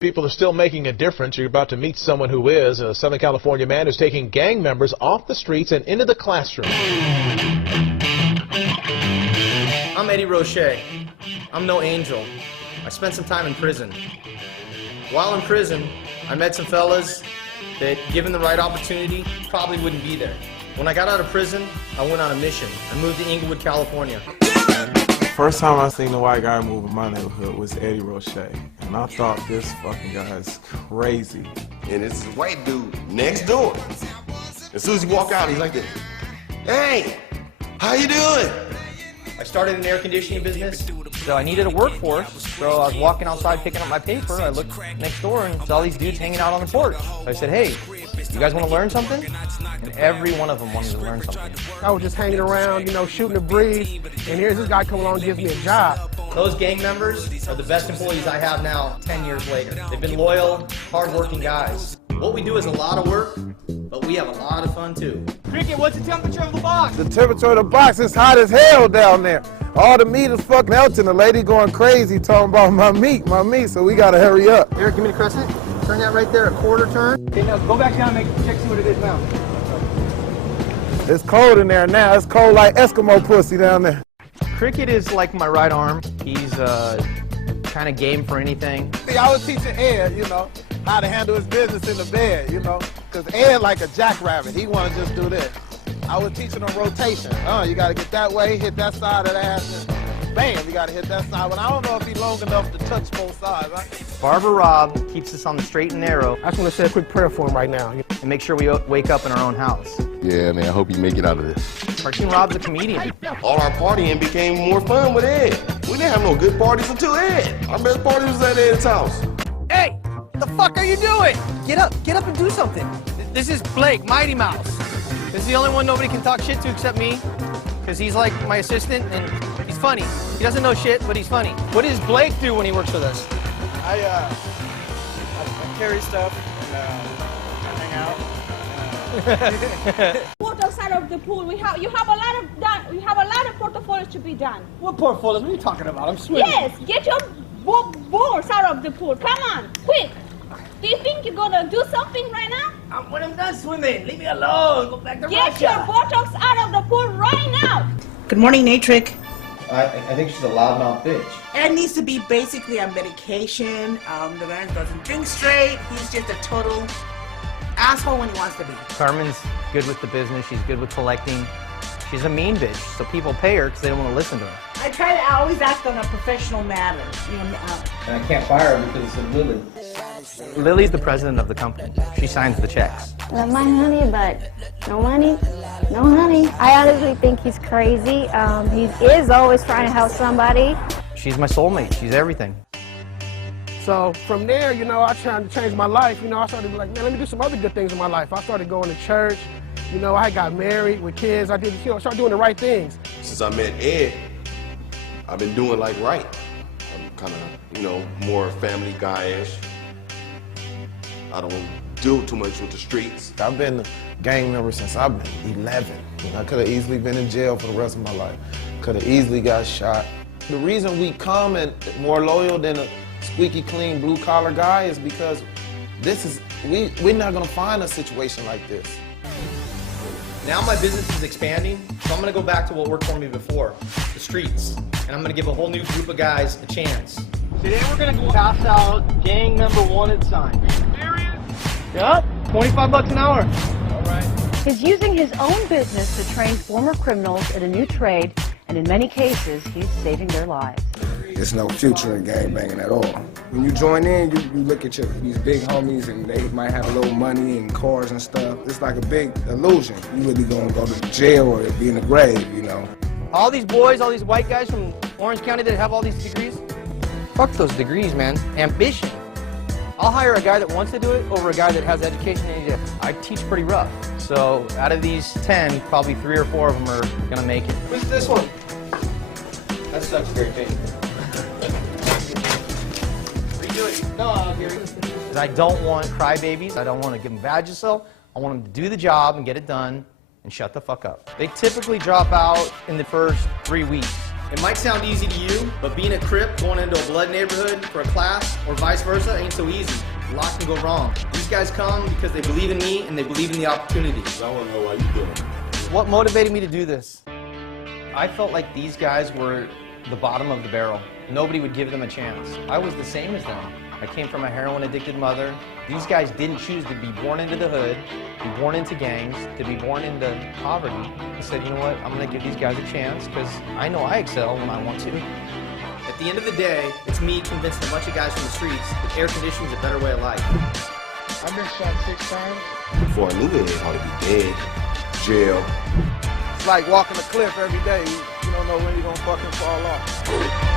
People are still making a difference. You're about to meet someone who is a Southern California man who's taking gang members off the streets and into the classroom. I'm Eddie Roche. I'm no angel. I spent some time in prison. While in prison, I met some fellas that, given the right opportunity, probably wouldn't be there. When I got out of prison, I went on a mission. I moved to Englewood, California. First time I seen the white guy move in my neighborhood was Eddie Roche, and I thought this fucking guy is crazy. And it's this white dude next door. As soon as he walk out, he's like this. Hey, how you doing? I started an air conditioning business, so I needed a workforce. So I was walking outside picking up my paper. I looked next door and saw these dudes hanging out on the porch. So I said, hey, you guys want to learn something? And every one of them wanted to learn something. I was just hanging around, shooting the breeze, and here's this guy come along and gives me a job. Those gang members are the best employees I have now 10 years later. They've been loyal, hard-working guys. What we do is a lot of work, but we have a lot of fun too. Cricket, what's the temperature of the box? The temperature of the box is hot as hell down there. All the meat is fucking melting. The lady going crazy talking about my meat, so we gotta hurry up. Eric, give me the crescent. Turn that right there, a quarter turn. Okay, now go back down and check see what it is now. It's cold in there now. It's cold like Eskimo pussy down there. Cricket is like my right arm. He's kind of game for anything. See, I was teaching Ed, how to handle his business in the bed, because Ed like a jackrabbit. He want to just do this. I was teaching him rotation. You got to get that way, hit that side of the ass, and bam, you got to hit that side. But I don't know if he's long enough to touch both sides. Right? Barbara Robb keeps us on the straight and narrow. I just want to say a quick prayer for him right now. And make sure we wake up in our own house. Yeah, man, I hope you make it out of this. Cartoon Rob's a comedian. All our partying became more fun with Ed. We didn't have no good parties until Ed. Our best party was at Ed's house. Hey, what the fuck are you doing? Get up and do something. This is Blake, Mighty Mouse. This is the only one nobody can talk shit to except me, because he's like my assistant and he's funny. He doesn't know shit, but he's funny. What does Blake do when he works with us? I carry stuff and I hang out. Put outside of the pool. You have a lot of portfolios to be done. What portfolios? What are you talking about? I'm swimming. Yes, get your boards out of the pool. Come on, quick. Do you think you're gonna do something right now? When I'm done swimming, leave me alone. Go back to Get Russia. your buttocks out of the pool right now. Good morning, Natrick. I think she's a loudmouth bitch. Ed needs to be basically on medication. The man doesn't think straight. He's just a total asshole when he wants to be. Carmen's good with the business. She's good with collecting. She's a mean bitch, so people pay her because they don't want to listen to her. I try to always act on a professional matter. And I can't fire her because it's Lily. Lily's the president of the company. She signs the checks. Love my honey, but no money, no honey. I honestly think he's crazy. He is always trying to help somebody. She's my soulmate. She's everything. So from there, I tried to change my life. I started to be like, man, let me do some other good things in my life. I started going to church. I got married with kids. I did, started doing the right things. Since I met Ed, I've been doing like right. I'm kind of, more family guy-ish. I don't deal too much with the streets. I've been a gang member since I've been 11. I could have easily been in jail for the rest of my life. Could have easily got shot. The reason we come and more loyal than a squeaky clean blue collar guy is because we're not gonna find a situation like this. Now my business is expanding, so I'm gonna go back to what worked for me before, the streets. And I'm gonna give a whole new group of guys a chance. Today we're gonna go pass out gang member wanted sign. Are you serious? Yup, $25 an hour. All right. He's using his own business to train former criminals in a new trade, and in many cases, he's saving their lives. There's no future in gangbanging at all. When you join in, you look at these big homies and they might have a little money and cars and stuff. It's like a big illusion. You really gonna go to jail or be in the grave, All these boys, all these white guys from Orange County that have all these degrees, fuck those degrees, man. Ambition. I'll hire a guy that wants to do it over a guy that has education and I teach pretty rough. So out of these 10, probably 3 or 4 of them are gonna make it. Who's this one? That sucks, Gary Payne. No, Gary. I don't want crybabies. I don't want to give them badges. So I want them to do the job and get it done and shut the fuck up. They typically drop out in the first 3 weeks. It might sound easy to you, but being a Crip going into a blood neighborhood for a class or vice versa ain't so easy. A lot can go wrong. These guys come because they believe in me and they believe in the opportunities. I want to know why you doing it. What motivated me to do this? I felt like these guys were the bottom of the barrel. Nobody would give them a chance. I was the same as them. I came from a heroin-addicted mother. These guys didn't choose to be born into the hood, be born into gangs, to be born into poverty. I said, you know what, I'm gonna give these guys a chance because I know I excel when I want to. At the end of the day, it's me convincing a bunch of guys from the streets that air conditioning is a better way of life. I've been shot 6 times. Before I knew it, I'd probably be dead, jail. It's like walking a cliff every day. You don't know when you're gonna fucking fall off.